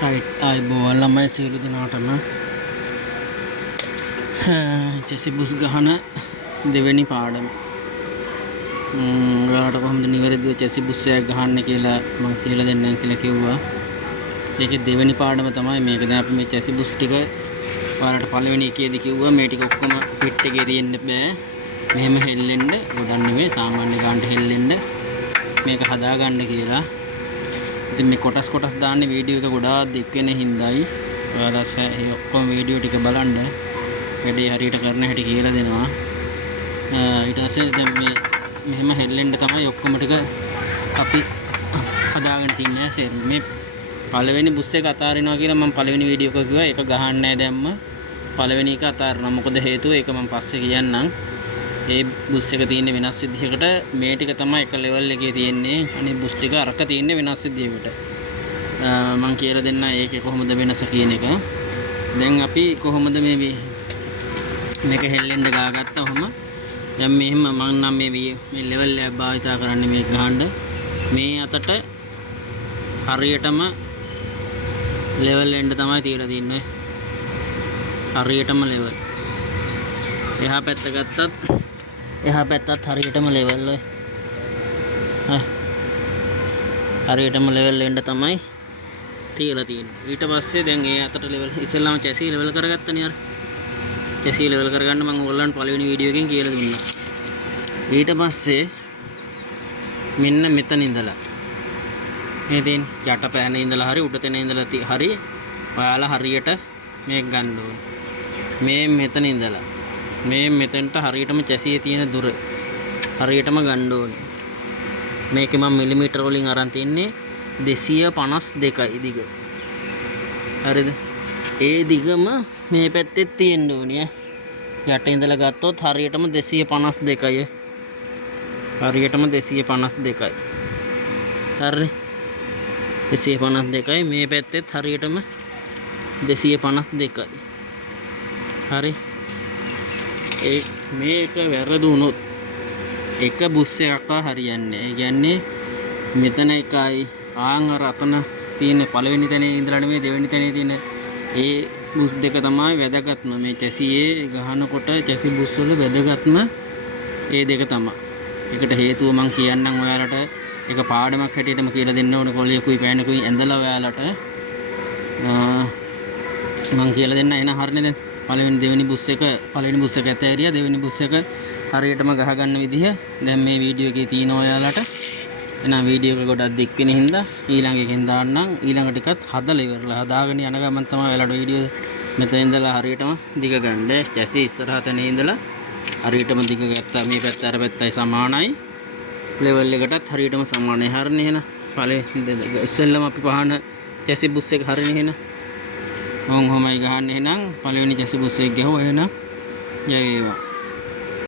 Right ආයිබෝවන් ළමයි සියලු දෙනාටම චෙසි බුස් ගහන දෙවෙනි පාඩම ඔයාලට කොහොමද නිවැරදිව චෙසි බුස් එකක් ගහන්න කියලා මම කියලා දෙන්නම් කියලා කිව්වා. ඒකේ දෙවෙනි පාඩම තමයි මේක. දැන් අපි මේ චෙසි බුස් ටික ඔයාලට පළවෙනි එකේදී කිව්වා මේ ටික ඔක්කොම පිට් එකේ තියෙන්න බෑ. මෙහෙම හෙල්ලෙන්න ගොඩක් නෙවෙයි සාමාන්‍ය ගානට හෙල්ලෙන්න මේක හදා ගන්න කියලා. ඉතින් මේ කොටස් දාන්නේ වීඩියෝ එක ගොඩාක් දික් වෙන හින්දායි ඔයාලා ඒ ඔක්කොම වීඩියෝ ටික බලන්න වැඩේ හරියට කරන හැටි කියලා දෙනවා. ඊට පස්සේ දැන් මේ මෙහෙම හෙල්ලෙන්න තමයි ඔක්කොම ටික අපි හදාගෙන තියන්නේ. මේ පළවෙනි බුස් එක අතාරිනවා කියලා මම පළවෙනි වීඩියෝ එක කිව්වා. ඒක ගහන්න නැහැ දැම්ම. පළවෙනි එක අතාරිනවා. මොකද හේතුව ඒක මම පස්සේ කියන්නම්. ඒ බුස් එක තියෙන්නේ වෙනස් විදිහකට. මේ ටික තමයි එක ලෙවල් එකේ තියෙන්නේ. අනිත් බුස් ටික අරක තියෙන්නේ වෙනස් විදිහකට. මම කියලා දෙන්න ඒකේ කොහොමද වෙනස කියන එක. දැන් අපි කොහොමද මේක හෙල්ලෙන්න ගාගත්තහම දැන් මෙහෙම මම නම් මේ ලෙවල් එක භාවිතා කරන්නේ මේක ගහන්න. මේ අතට හරියටම ලෙවල් එන්න තමයි තියලා තින්නේ. හරියටම ලෙවල්. එහා පැත්ත ගත්තත් එහා පැත්තත් හරියටම ලෙවල් ඔය. හරියටම ලෙවල් එන්න තමයි තියලා තියෙන්නේ. ඊට පස්සේ දැන් ඒ අතට ලෙවල් ඉස්සෙල්ලාම චැසි ලෙවල් කරගත්තනේ අර. චැසි ලෙවල් කරගන්න මම ඕගොල්ලන්ට පළවෙනි වීඩියෝ එකෙන් කියලා දුන්නා. ඊට පස්සේ මෙන්න මෙතන ඉඳලා මේ තියෙන යට පෑන ඉඳලා හරි උඩ තැන ඉඳලා හරි ඔයාලා හරියට මේක ගන්න ඕනේ. මේ මෙතන ඉඳලා මේ මෙතනට හරියටම චැසියේ තියෙන දුර හරියටම ගන්න ඕනේ. මේකේ මම මිලිමීටර වලින් අරන් තින්නේ 252යි දිග. හරිද? ඒ දිගම මේ පැත්තේ තියෙන්න ඕනේ. යට ඉඳලා ගත්තොත් හරියටම 252යි. හරියටම 252යි. හරි. 252යි මේ පැත්තෙත් හරියටම 252යි. හරි. මේක වැරදුනොත් එක බුස් එකක් හරියන්නේ. ඒ කියන්නේ මෙතන එකයි ආන් අර අතන තියෙන පළවෙනි තැනේ ඉඳලා නෙමෙයි දෙවෙනි තැනේ තියෙන ඒ බුස් දෙක තමයි වැදගත්ම. මේ චැසියේ ගහනකොට චැසි බුස් වල වැදගත්ම ඒ දෙක තමයි. ඒකට හේතුව මම කියන්නම් ඔයාලට. ඒක පාඩමක් හැටියටම කියලා දෙන්න ඕන. කොලියකුයි පෑනකුයි ඇඳලා ඔයාලට මම කියලා දෙන්න. එන හරිනේ දැන් පළවෙනි බුස් එක ඇතෑරියා. දෙවෙනි බුස් එක හරියටම ගහ ගන්න විදිහ දැන් මේ වීඩියෝ එකේ තියෙනවා ඔයාලට. එහෙනම් වීඩියෝ එක ගොඩක් දික් වෙන හින්දා ඊළඟ එකෙන් දාන්නම්. ඊළඟ ටිකත් හදලා ඉවරලා හදාගෙන යන ගමන් තමයි ඔයාලට වීඩියෝ මෙතන ඉඳලා හරියටම දිග ගන්න. චැසි ඉස්සරහ තැන ඉඳලා හරියටම දිග ගත්තා. මේ පැත්ත අර පැත්තයි සමානයි. ලෙවල් එකටත් හරියටම සමානයි. හරිනේ එහෙනම්. පළවෙනි ඉස්සෙල්ලම අපි පහන චැසි බුස් එක හරිනේ එහෙනම්. ඔහොමයි ගහන්නේ එහෙනම්. පළවෙනි චැසි බුස් එක ගහුවා එහෙනම්. ජය වේවා.